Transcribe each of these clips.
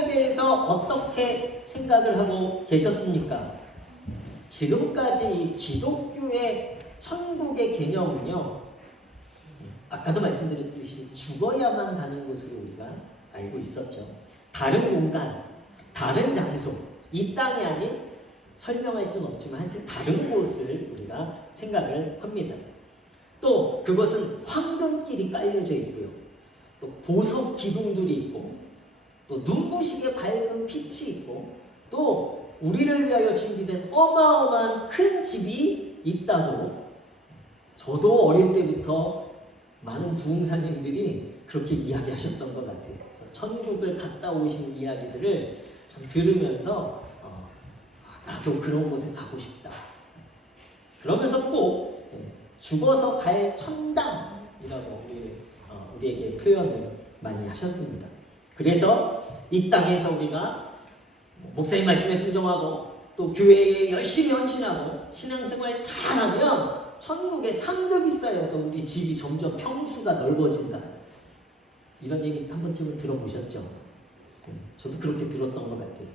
천국에 대해서 어떻게 생각을 하고 계셨습니까? 지금까지 기독교의 천국의 개념은요, 아까도 말씀드렸듯이 죽어야만 가는 곳으로 우리가 알고 있었죠. 다른 공간, 다른 장소, 이 땅이 아닌 설명할 수는 없지만 하여튼 다른 곳을 우리가 생각을 합니다. 또 그것은 황금길이 깔려져 있고요. 또 보석 기둥들이 있고 또 눈부시게 밝은 빛이 있고 또 우리를 위하여 준비된 어마어마한 큰 집이 있다고 저도 어릴 때부터 많은 부흥사님들이 그렇게 이야기하셨던 것 같아요. 그래서 천국을 갔다 오신 이야기들을 좀 들으면서 나도 그런 곳에 가고 싶다. 그러면서 꼭 죽어서 갈 천당이라고 우리에게 표현을 많이 하셨습니다. 그래서 이 땅에서 우리가 목사님 말씀에 순종하고 또 교회에 열심히 헌신하고 신앙생활 잘하면 천국에 상급이 쌓여서 우리 집이 점점 평수가 넓어진다. 이런 얘기 한 번쯤은 들어보셨죠? 저도 그렇게 들었던 것 같아요.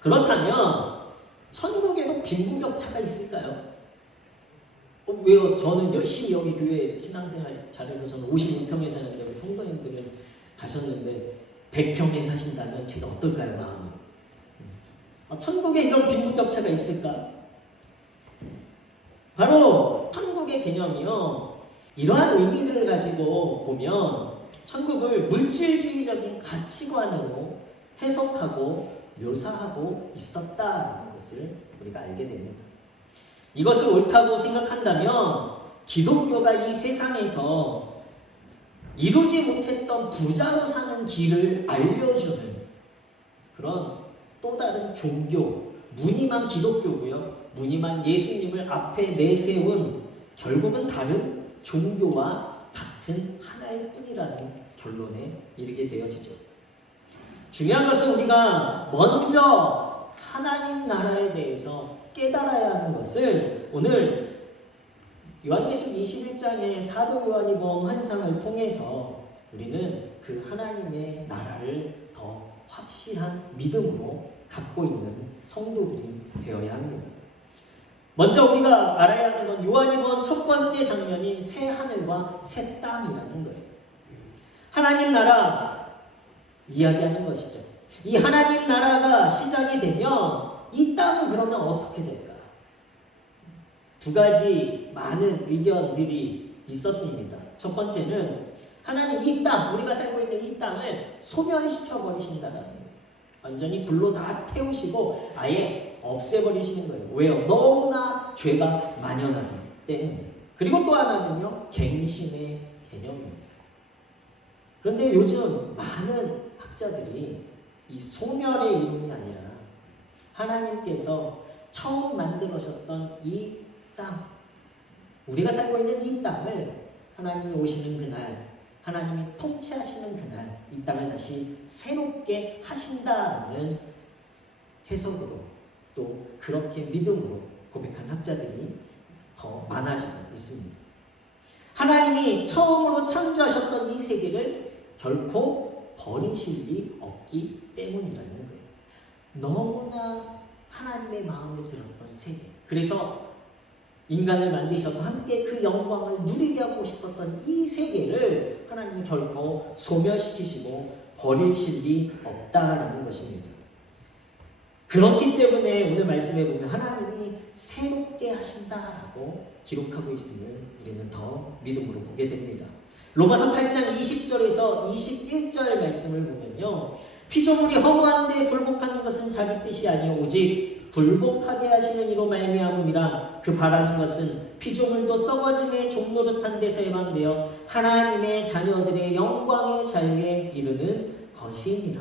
그렇다면 천국에도 빈부격차가 있을까요? 왜요? 저는 열심히 여기 교회 신앙생활 잘해서 저는 55평에 사는데 우리 성도님들은 가셨는데 100평에 사신다면 제가 어떨까요? 마음이. 천국에 이런 빈부격차가 있을까? 바로 천국의 개념이요. 이러한 의미들을 가지고 보면 천국을 물질주의적인 가치관으로 해석하고 묘사하고 있었다라는 것을 우리가 알게 됩니다. 이것을 옳다고 생각한다면 기독교가 이 세상에서 이루지 못했던 부자로 사는 길을 알려주는 그런 또 다른 종교, 무늬만 기독교고요. 무늬만 예수님을 앞에 내세운 결국은 다른 종교와 같은 하나일 뿐이라는 결론에 이르게 되어지죠. 중요한 것은 우리가 먼저 하나님 나라에 대해서 깨달아야 하는 것을 오늘 요한계시록 21장의 사도 요한이 본 환상을 통해서 우리는 그 하나님의 나라를 더 확실한 믿음으로 갖고 있는 성도들이 되어야 합니다. 먼저 우리가 알아야 하는 건 요한이 본 첫 번째 장면인 새 하늘과 새 땅이라는 거예요. 하나님 나라 이야기하는 것이죠. 이 하나님 나라가 시작이 되면 이 땅은 그러면 어떻게 될까? 두 가지 많은 의견들이 있었습니다. 첫 번째는 하나님 이 땅, 우리가 살고 있는 이 땅을 소멸시켜 버리신다는 거예요. 완전히 불로 다 태우시고 아예 없애버리시는 거예요. 왜요? 너무나 죄가 만연하기 때문에. 그리고 또 하나는요, 갱신의 개념입니다. 그런데 요즘 많은 학자들이 이 소멸의 이론이 아니라 하나님께서 처음 만들어셨던 이 땅, 우리가 살고 있는 이 땅을 하나님이 오시는 그날, 하나님이 통치하시는 그날 이 땅을 다시 새롭게 하신다라는 해석으로 또 그렇게 믿음으로 고백한 학자들이 더 많아지고 있습니다. 하나님이 처음으로 창조하셨던 이 세계를 결코 버리실 리 없기 때문이라는 거예요. 너무나 하나님의 마음에 들었던 세계. 그래서 인간을 만드셔서 함께 그 영광을 누리게 하고 싶었던 이 세계를 하나님이 결코 소멸시키시고 버리실 리 없다라는 것입니다. 그렇기 때문에 오늘 말씀에 보면 하나님이 새롭게 하신다라고 기록하고 있음을 우리는 더 믿음으로 보게 됩니다. 로마서 8장 20절에서 21절 말씀을 보면요, 피조물이 허무한데 굴복하는 것은 자기 뜻이 아니요 오직 굴복하게 하시는 이로 말미암음이라. 그 바라는 것은 피조물도 썩어짐의 종노릇한 데서 해방되어 하나님의 자녀들의 영광의 자유에 이르는 것이니라.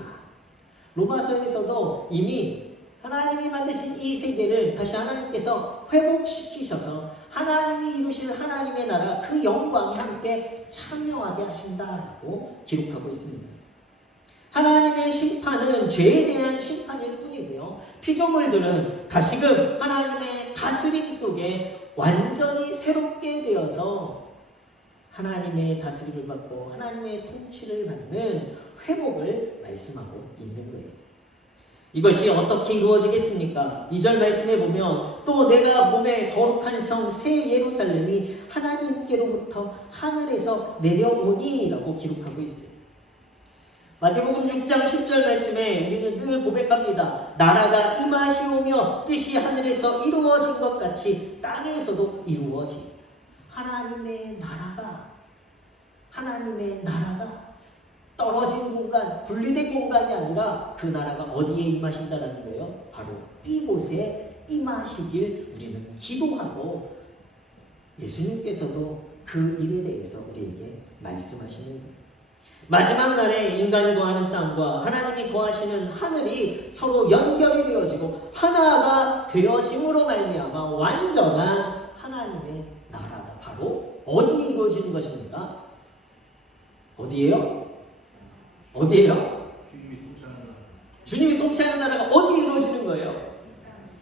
로마서에서도 이미 하나님이 만드신 이 세계를 다시 하나님께서 회복시키셔서 하나님이 이루실 하나님의 나라 그 영광에 함께 참여하게 하신다라고 기록하고 있습니다. 하나님의 심판은 죄에 대한 심판일 뿐이고요. 피조물들은 다시금 하나님의 다스림 속에 완전히 새롭게 되어서 하나님의 다스림을 받고 하나님의 통치를 받는 회복을 말씀하고 있는 거예요. 이것이 어떻게 이루어지겠습니까? 2절 말씀에 보면 또 내가 봄에 거룩한 성 새 예루살렘이 하나님께로부터 하늘에서 내려오니 라고 기록하고 있어요. 마태복음 6장 10절 말씀에 우리는 늘 고백합니다. 나라가 임하시오며 뜻이 하늘에서 이루어진 것 같이 땅에서도 이루어집니다. 하나님의 나라가 떨어진 공간, 분리된 공간이 아니라 그 나라가 어디에 임하신다는 거예요? 바로 이곳에 임하시길 우리는 기도하고 예수님께서도 그 일에 대해서 우리에게 말씀하시는 거예요. 마지막 날에 인간이 거하는 땅과 하나님이 거하시는 하늘이 서로 연결이 되어지고 하나가 되어짐으로 말미암아 완전한 하나님의 나라가 바로 어디에 이루어지는 것입니까? 어디예요? 주님이 통치하는 나라가 어디에 이루어지는 거예요?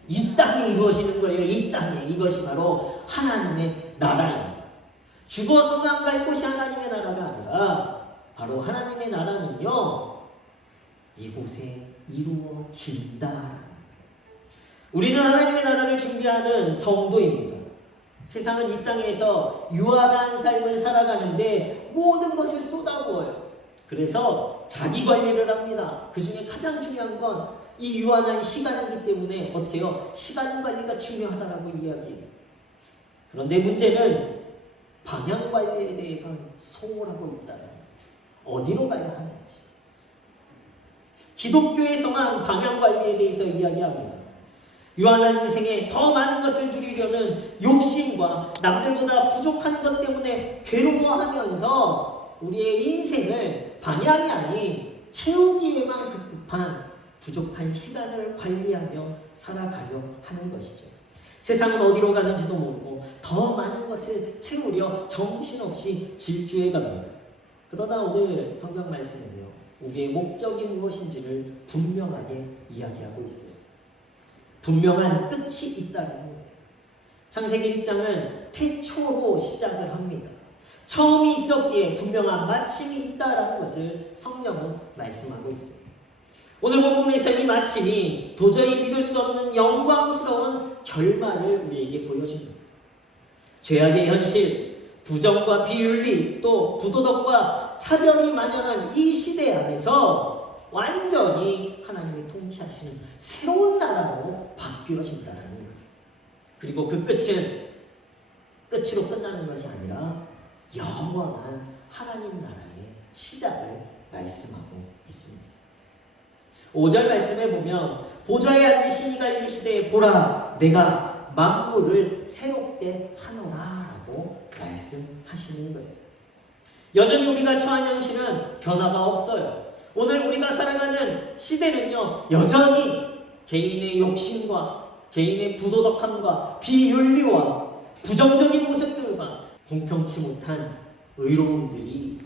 이 땅에 이루어지는 거예요. 이 땅에. 이것이 바로 하나님의 나라입니다. 죽어서만 갈 곳이 하나님의 나라가 아니라 바로 하나님의 나라는요, 이곳에 이루어진다. 우리는 하나님의 나라를 준비하는 성도입니다. 세상은 이 땅에서 유한한 삶을 살아가는데 모든 것을 쏟아부어요. 그래서 자기 관리를 합니다. 그 중에 가장 중요한 건 이 유한한 시간이기 때문에 어떻게 해요? 시간 관리가 중요하다라고 이야기해요. 그런데 문제는 방향 관리에 대해서는 소홀하고 있다는 거예요. 어디로 가야 하는지. 기독교에서만 방향 관리에 대해서 이야기합니다. 유한한 인생에 더 많은 것을 누리려는 욕심과 남들보다 부족한 것 때문에 괴로워하면서 우리의 인생을 방향이 아닌 채우기에만 급급한 부족한 시간을 관리하며 살아가려 하는 것이죠. 세상은 어디로 가는지도 모르고 더 많은 것을 채우려 정신없이 질주해 갑니다. 그러나 오늘 성경 말씀은요, 우리의 목적이 무엇인지를 분명하게 이야기하고 있어요. 분명한 끝이 있다는 거예요. 창세기 1장은 태초로 시작을 합니다. 처음이 있었기에 분명한 마침이 있다라는 것을 성경은 말씀하고 있어요. 오늘 본문에서 이 마침이 도저히 믿을 수 없는 영광스러운 결말을 우리에게 보여줍니다. 죄악의 현실, 부정과 비윤리, 또 부도덕과 차별이 만연한 이 시대 안에서 완전히 하나님이 통치하시는 새로운 나라로 바뀌어진다는 거예요. 그리고 그 끝은 끝으로 끝나는 것이 아니라 영원한 하나님 나라의 시작을 말씀하고 있습니다. 5절 말씀에 보면 보좌에 앉으신 이가 이르시되 보라 내가 만물을 새롭게 하노라 라고 말씀하시는 거예요. 여전히 우리가 처한 현실은 변화가 없어요. 오늘 우리가 살아가는 시대는요, 여전히 개인의 욕심과 개인의 부도덕함과 비윤리와 부정적인 모습들과 공평치 못한 의로움들이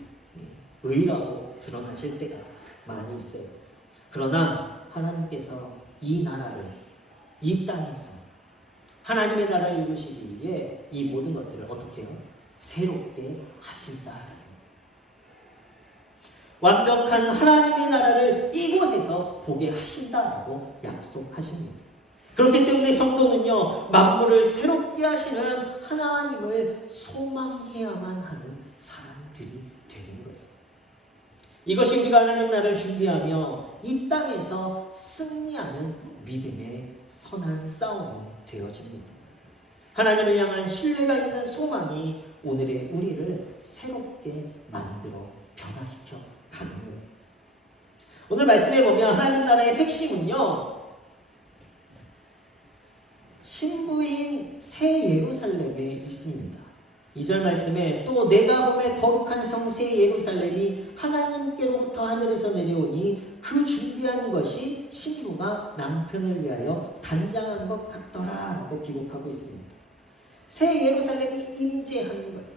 의라고 드러나실 때가 많이 있어요. 그러나 하나님께서 이 나라를, 이 땅에서 하나님의 나라를 이루시기 위해 이 모든 것들을 어떻게 해요? 새롭게 하신다. 완벽한 하나님의 나라를 이곳에서 보게 하신다라고 약속하십니다. 그렇기 때문에 성도는요, 만물을 새롭게 하시는 하나님을 소망해야만 하는 사람들이 되는 거예요. 이것이 우리가 하나님 나라를 준비하며 이 땅에서 승리하는 믿음의 선한 싸움이 되어집니다. 하나님을 향한 신뢰가 있는 소망이 오늘의 우리를 새롭게 만들어 변화시켜 가는 거예요. 오늘 말씀해 보면 하나님 나라의 핵심은요, 신부인 새 예루살렘에 있습니다. 2절 말씀에 또 내가 봄에 거룩한 성 새 예루살렘이 하나님께로부터 하늘에서 내려오니 그 준비한 것이 신부가 남편을 위하여 단장한 것 같더라 라고 기록하고 있습니다. 새 예루살렘이 임재하는 거예요.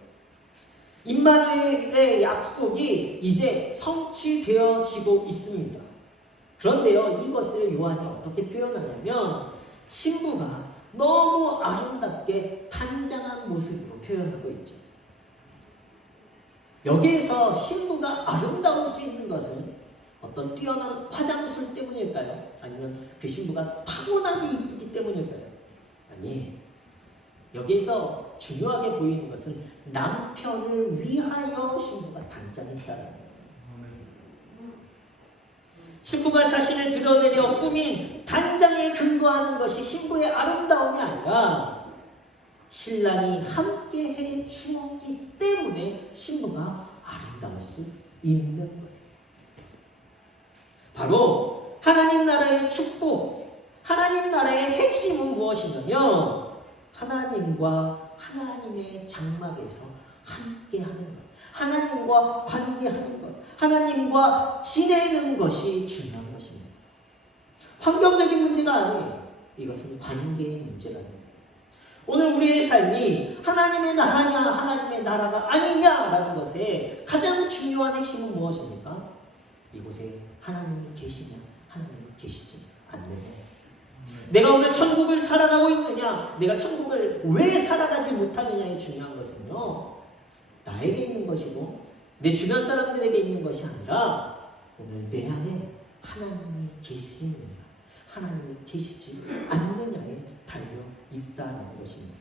임마누엘의 약속이 이제 성취되어지고 있습니다. 그런데요, 이것을 요한이 어떻게 표현하냐면 신부가 너무 아름답게 단장한 모습으로 표현하고 있죠. 여기에서 신부가 아름다울 수 있는 것은 어떤 뛰어난 화장술 때문일까요? 아니면 그 신부가 타고나게 이쁘기 때문일까요? 아니, 여기에서 중요하게 보이는 것은 남편을 위하여 신부가 단장했다라는 거예요. 신부가 자신을 드러내려 꾸민 단장에 근거하는 것이 신부의 아름다움이 아니라 신랑이 함께해 주었기 때문에 신부가 아름다울 수 있는 거예요. 바로 하나님 나라의 축복, 하나님 나라의 핵심은 무엇이냐면 하나님과 하나님의 장막에서 함께하는 것, 하나님과 관계하는 것, 하나님과 지내는 것이 중요한 것입니다. 환경적인 문제가 아니에요. 이것은 관계의 문제라는 거예요. 오늘 우리의 삶이 하나님의 나라냐 하나님의 나라가 아니냐라는 것에 가장 중요한 핵심은 무엇입니까? 이곳에 하나님이 계시냐 하나님이 계시지 않느냐. 내가 오늘 천국을 살아가고 있느냐, 내가 천국을 왜 살아가지 못하느냐에 중요한 것은요, 나에게 있는 것이고 내 주변 사람들에게 있는 것이 아니라 오늘 내 안에 하나님이 계시느냐 하나님이 계시지 않느냐에 달려 있다는 것입니다.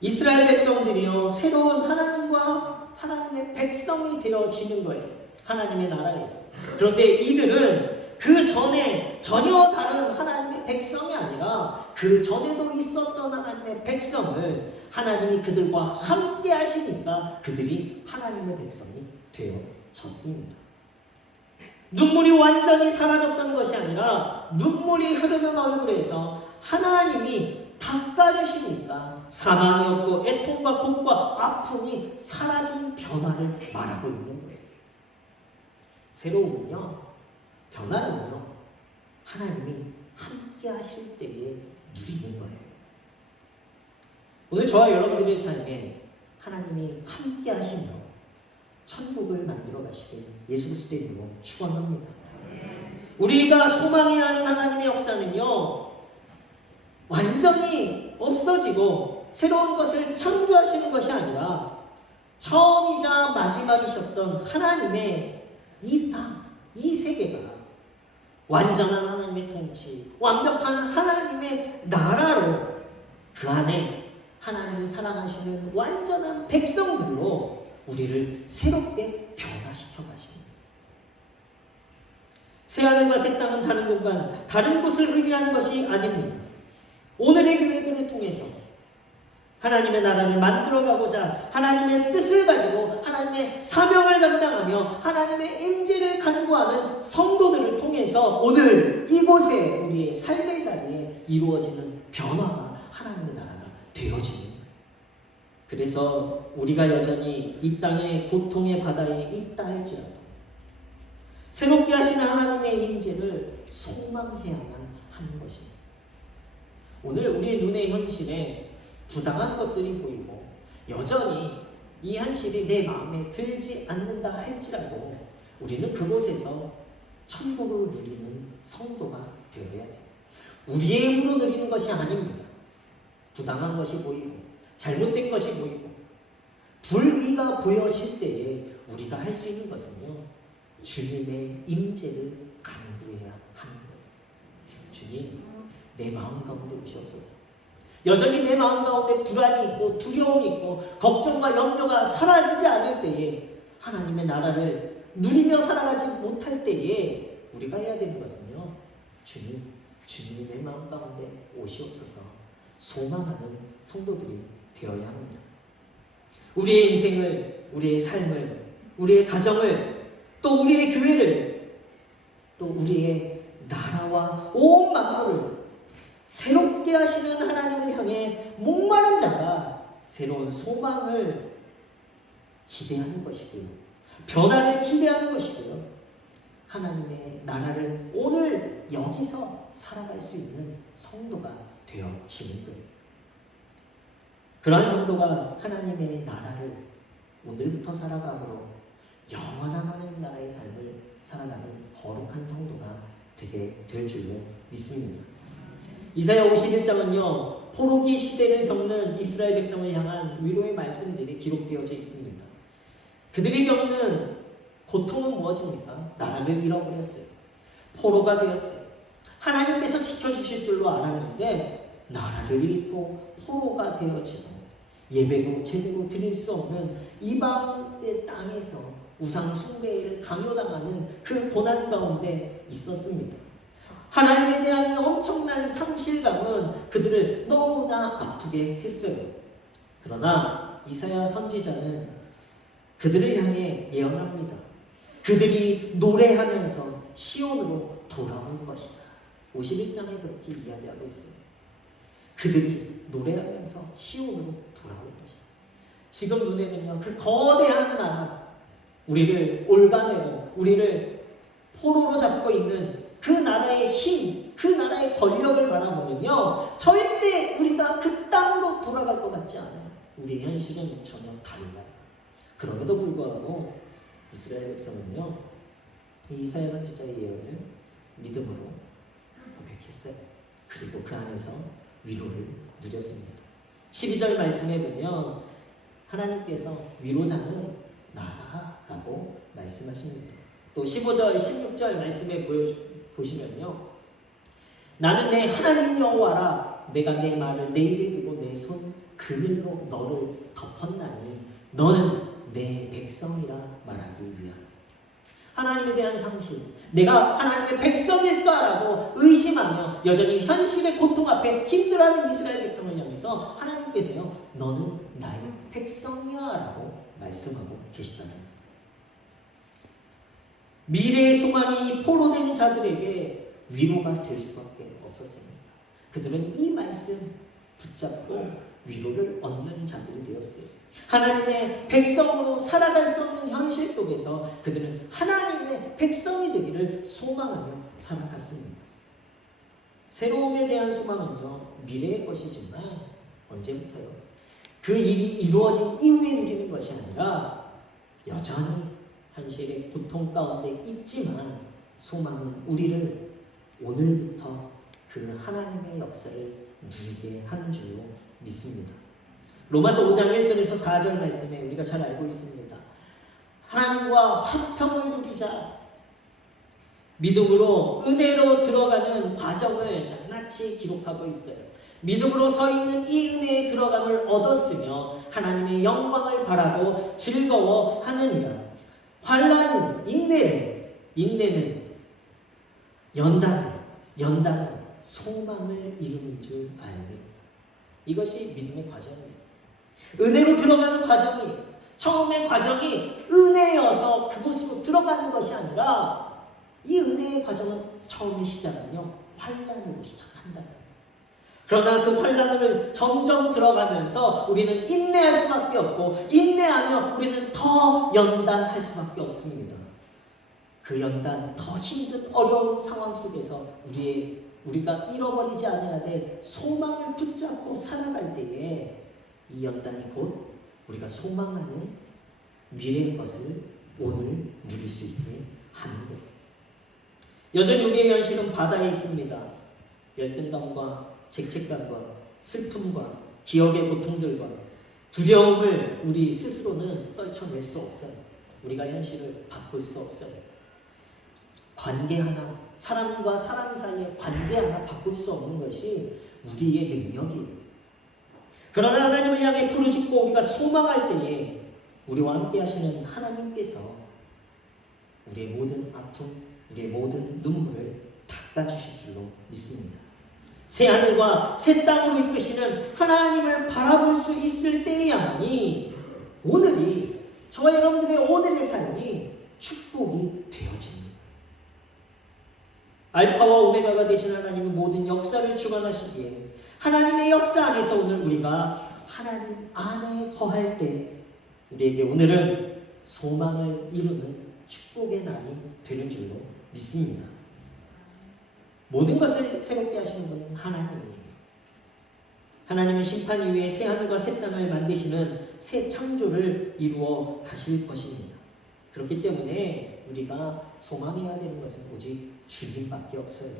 이스라엘 백성들이요, 새로운 하나님과 하나님의 백성이 되어지는 거예요. 하나님의 나라에서. 그런데 이들은 그 전에 전혀 다른 하나님의 백성이 아니라 그 전에도 있었던 하나님의 백성을 하나님이 그들과 함께 하시니까 그들이 하나님의 백성이 되어졌습니다. 눈물이 완전히 사라졌던 것이 아니라 눈물이 흐르는 얼굴에서 하나님이 닦아주시니까 사망이 없고 애통과 곡과 아픔이 사라진 변화를 말하고 있는 거예요. 새로움은요, 변화는요, 하나님이 함께 하실 때에 누리는 거예요. 오늘 저와 여러분들의 삶에 하나님이 함께 하시며 천국을 만들어 가시길 예수 그리스도의 이름으로 축원합니다. 우리가 소망해 하는 하나님의 역사는요, 완전히 없어지고 새로운 것을 창조하시는 것이 아니라 처음이자 마지막이셨던 하나님의 이 땅, 이 세계가 완전한 하나님의 통치, 완벽한 하나님의 나라로 그 안에 하나님을 사랑하시는 완전한 백성들로 우리를 새롭게 변화시켜 가시는 거예요. 새하늘과 새 땅은 다른 공간, 다른 곳을 의미하는 것이 아닙니다. 오늘의 교회들을 통해서 하나님의 나라를 만들어가고자 하나님의 뜻을 가지고 하나님의 사명을 감당하며 하나님의 임재를 간구하는 성도들을 통해서 오늘 이곳에 우리의 삶의 자리에 이루어지는 변화가 하나님의 나라가 되어지는 거예요. 그래서 우리가 여전히 이 땅의 고통의 바다에 있다 할지라도 새롭게 하시는 하나님의 임재를 소망해야만 하는 것입니다. 오늘 우리의 눈의 현실에 부당한 것들이 보이고 여전히 이 현실이 내 마음에 들지 않는다 할지라도 우리는 그곳에서 천국을 누리는 성도가 되어야 돼요. 우리의 힘으로 누리는 것이 아닙니다. 부당한 것이 보이고 잘못된 것이 보이고 불의가 보여질 때에 우리가 할 수 있는 것은요, 주님의 임재를 간구해야 하는 거예요. 주님, 내 마음 가운데 오시옵소서. 여전히 내 마음 가운데 불안이 있고 두려움이 있고 걱정과 염려가 사라지지 않을 때에 하나님의 나라를 누리며 살아가지 못할 때에 우리가 해야 되는 것은요, 주님이 내 마음 가운데 오시옵소서 소망하는 성도들이 되어야 합니다. 우리의 인생을, 우리의 삶을, 우리의 가정을, 또 우리의 교회를, 또 우리의 나라와 온 만물을 새롭게 하시는 하나님을 향해 목마른 자가 새로운 소망을 기대하는 것이고요, 변화를 기대하는 것이고요, 하나님의 나라를 오늘 여기서 살아갈 수 있는 성도가 되어지는 거예요. 그러한 성도가 하나님의 나라를 오늘부터 살아감으로 영원한 하나님 나라의 삶을 살아가는 거룩한 성도가 되게 될 줄로 믿습니다. 이사야 51장은요, 포로기 시대를 겪는 이스라엘 백성을 향한 위로의 말씀들이 기록되어져 있습니다. 그들이 겪는 고통은 무엇입니까? 나라를 잃어버렸어요. 포로가 되었어요. 하나님께서 지켜주실 줄로 알았는데 나라를 잃고 포로가 되어지고 예배도 제대로 드릴 수 없는 이방의 땅에서 우상 숭배를 강요당하는 그 고난 가운데 있었습니다. 하나님에 대한 이 엄청난 상실감은 그들을 너무나 아프게 했어요. 그러나 이사야 선지자는 그들을 향해 예언합니다. 그들이 노래하면서 시온으로 돌아올 것이다. 51장에 그렇게 이야기하고 있어요. 그들이 노래하면서 시온으로 돌아올 것이다. 지금 눈에는요, 그 거대한 나라, 우리를 올가매고 우리를 포로로 잡고 있는 그 나라의 힘, 그 나라의 권력을 바라보면요, 절대 우리가 그 땅으로 돌아갈 것 같지 않아요. 우리의 현실은 전혀 달라요. 그럼에도 불구하고 이스라엘 백성은요, 이 이사야 선지자의 예언을 믿음으로 고백했어요. 그리고 그 안에서 위로를 누렸습니다. 12절 말씀에 보면 하나님께서 위로자는 나다라고 말씀하십니다. 또 15절, 16절 말씀에 보시면요, 나는 내 하나님 여호와라. 내가 내 말을 내 입에 두고 내 손 그늘로 너를 덮었나니 너는 내 백성이라 말하기 위함이다. 하나님에 대한 상실, 내가 하나님의 백성일까라고 의심하며 여전히 현실의 고통 앞에 힘들어하는 이스라엘 백성을 향해서 하나님께서요, 너는 나의 백성이야 라고 말씀하고 계시다는 겁니다. 미래의 소망이 포로된 자들에게 위로가 될 수밖에 없었습니다. 그들은 이 말씀 붙잡고 위로를 얻는 자들이 되었어요. 하나님의 백성으로 살아갈 수 없는 현실 속에서 그들은 하나님의 백성이 되기를 소망하며 살아갔습니다. 새로움에 대한 소망은요, 미래의 것이지만 언제부터요? 그 일이 이루어진 이후에 누리는 것이 아니라 여전히 현실의 고통 가운데 있지만 소망은 우리를 오늘부터 그 하나님의 역사를 누리게 하는 줄로 믿습니다. 로마서 5장 1절에서 4절 말씀에 우리가 잘 알고 있습니다. 하나님과 화평을 누리자. 믿음으로 은혜로 들어가는 과정을 낱낱이 기록하고 있어요. 믿음으로 서 있는 이 은혜에 들어감을 얻었으며 하나님의 영광을 바라고 즐거워하느니라. 환난은 인내를, 인내는 연단은 소망을 이루는 줄 알겠다. 이것이 믿음의 과정이에요. 은혜로 들어가는 과정이, 처음의 과정이 은혜여서 그곳으로 들어가는 것이 아니라 이 은혜의 과정은 처음의 시작은요, 환난으로 시작한다는 거예요. 그러나 그 환난을 점점 들어가면서 우리는 인내할 수밖에 없고, 인내하며 우리는 더 연단할 수밖에 없습니다. 그 연단, 더 힘든 어려운 상황 속에서 우리가 잃어버리지 않아야 될 소망을 붙잡고 살아갈 때에 이 연단이 곧 우리가 소망하는 미래의 것을 오늘 누릴 수 있게 하는 거예요. 여전히 우리의 현실은 바다에 있습니다. 열등감과 죄책감과 슬픔과 기억의 고통들과 두려움을 우리 스스로는 떨쳐낼 수 없어요. 우리가 현실을 바꿀 수 없어요. 관계 하나, 사람과 사람 사이의 관계 하나 바꿀 수 없는 것이 우리의 능력이에요. 그러나 하나님을 향해 부르짖고 우리가 소망할 때에 우리와 함께 하시는 하나님께서 우리의 모든 아픔, 우리의 모든 눈물을 닦아주실 줄로 믿습니다. 새 하늘과 새 땅으로 이끄시는 하나님을 바라볼 수 있을 때에야만이 오늘이, 저와 여러분들의 오늘의 삶이 축복이 되어집니다. 알파와 오메가가 되신 하나님은 모든 역사를 주관하시기에 하나님의 역사 안에서 오늘 우리가 하나님 안에 거할 때 우리에게 오늘은 소망을 이루는 축복의 날이 되는 줄로 믿습니다. 모든 것을 새롭게 하시는 분은 하나님이에요. 하나님은 심판 이후에 새 하늘과 새 땅을 만드시는 새 창조를 이루어 가실 것입니다. 그렇기 때문에 우리가 소망해야 되는 것은 오직 주님밖에 없어요.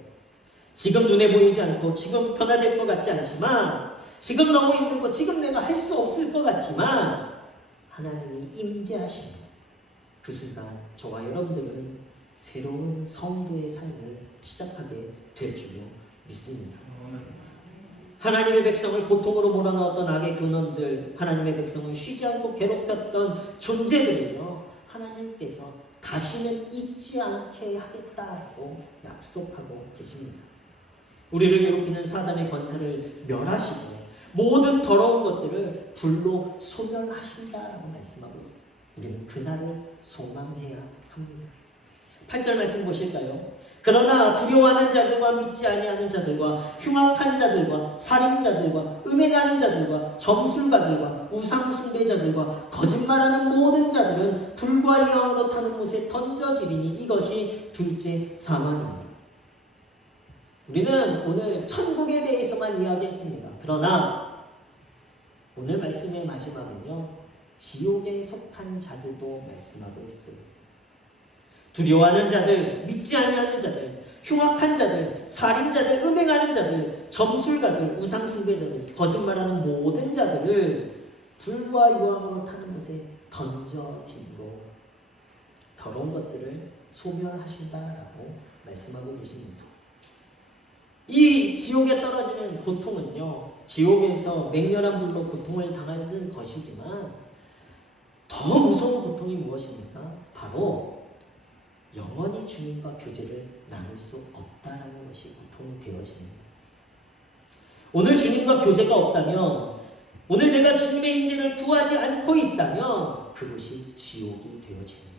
지금 눈에 보이지 않고 지금 변화될 것 같지 않지만 지금 너무 힘들고 지금 내가 할 수 없을 것 같지만 하나님이 임재하시는 그 순간 저와 여러분들은 새로운 성도의 삶을 시작하게 될 줄로 믿습니다. 하나님의 백성을 고통으로 몰아넣었던 악의 근원들, 하나님의 백성을 쉬지 않고 괴롭혔던 존재들은요, 하나님께서 다시는 잊지 않게 하겠다고 약속하고 계십니다. 우리를 괴롭히는 사단의 권세를 멸하시고 모든 더러운 것들을 불로 소멸하신다라고 말씀하고 있어요. 우리는 그날을 소망해야 합니다. 8절 말씀 보실까요? 그러나 두려워하는 자들과 믿지 아니하는 자들과 흉악한 자들과 살인자들과 음행하는 자들과 점술가들과 우상숭배자들과 거짓말하는 모든 자들은 불과 이왕으로 타는 못에 던져지리니 이것이 둘째 사망입니다. 우리는 오늘 천국에 대해서만 이야기했습니다. 그러나 오늘 말씀의 마지막은요, 지옥에 속한 자들도 말씀하고 있어요. 두려워하는 자들, 믿지 아니하는 자들, 흉악한 자들, 살인자들, 음행하는 자들, 점술가들, 우상숭배자들, 거짓말하는 모든 자들을 불과 유황으로 타는 것에 던져짐으로 더러운 것들을 소멸하신다라고 말씀하고 계십니다. 이 지옥에 떨어지는 고통은요, 지옥에서 맹렬한 불로 고통을 당하는 것이지만 더 무서운 고통이 무엇입니까? 바로 영원히 주님과 교제를 나눌 수 없다라는 것이 고통이 되어집니다. 오늘 주님과 교제가 없다면, 오늘 내가 주님의 임재를 구하지 않고 있다면 그것이 지옥이 되어집니다.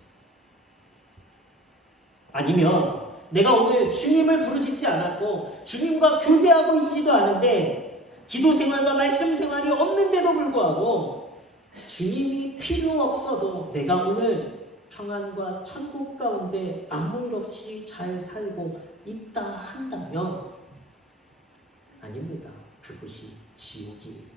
아니면 내가 오늘 주님을 부르짖지 않았고 주님과 교제하고 있지도 않은데 기도 생활과 말씀 생활이 없는데도 불구하고 주님이 필요 없어도 내가 오늘 평안과 천국 가운데 아무 일 없이 잘 살고 있다 한다면 아닙니다. 그것이 지옥이에요.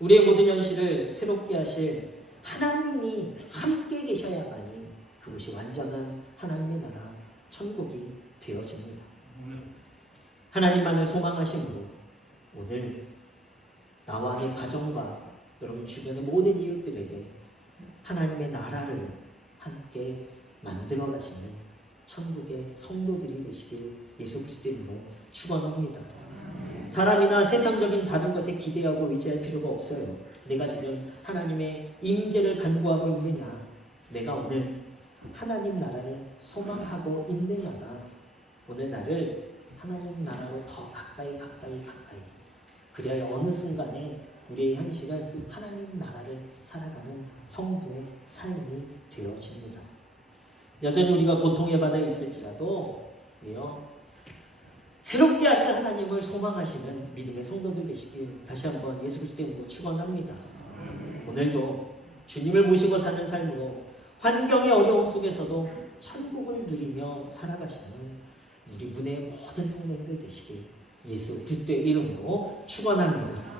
우리의 모든 현실을 새롭게 하실 하나님이 함께 계셔야만이 그것이 완전한 하나님의 나라 천국이 되어집니다. 하나님만을 소망하심으로 오늘 나와 내 가정과 여러분 주변의 모든 이웃들에게 하나님의 나라를 함께 만들어 가시는 천국의 성도들이 되시길 예수 그리스도의 이름으로 축원합니다. 사람이나 세상적인 다른 것에 기대하고 의지할 필요가 없어요. 내가 지금 하나님의 임재를 간구하고 있느냐, 내가 오늘 하나님 나라를 소망하고 있느냐가 오늘 나를 하나님 나라로 더 가까이 그래야 어느 순간에 우리의 현실은 하나님 나라를 살아가는 성도의 삶이 되어집니다. 여전히 우리가 고통의 바다에 있을지라도 새롭게 하실 하나님을 소망하시는 믿음의 성도들 되시길 다시 한번 예수 그리스도의 이름으로 축원합니다. 오늘도 주님을 모시고 사는 삶으로 환경의 어려움 속에서도 천국을 누리며 살아가시는 우리 문의 모든 성도들 되시길 예수 그리스도의 이름으로 축원합니다.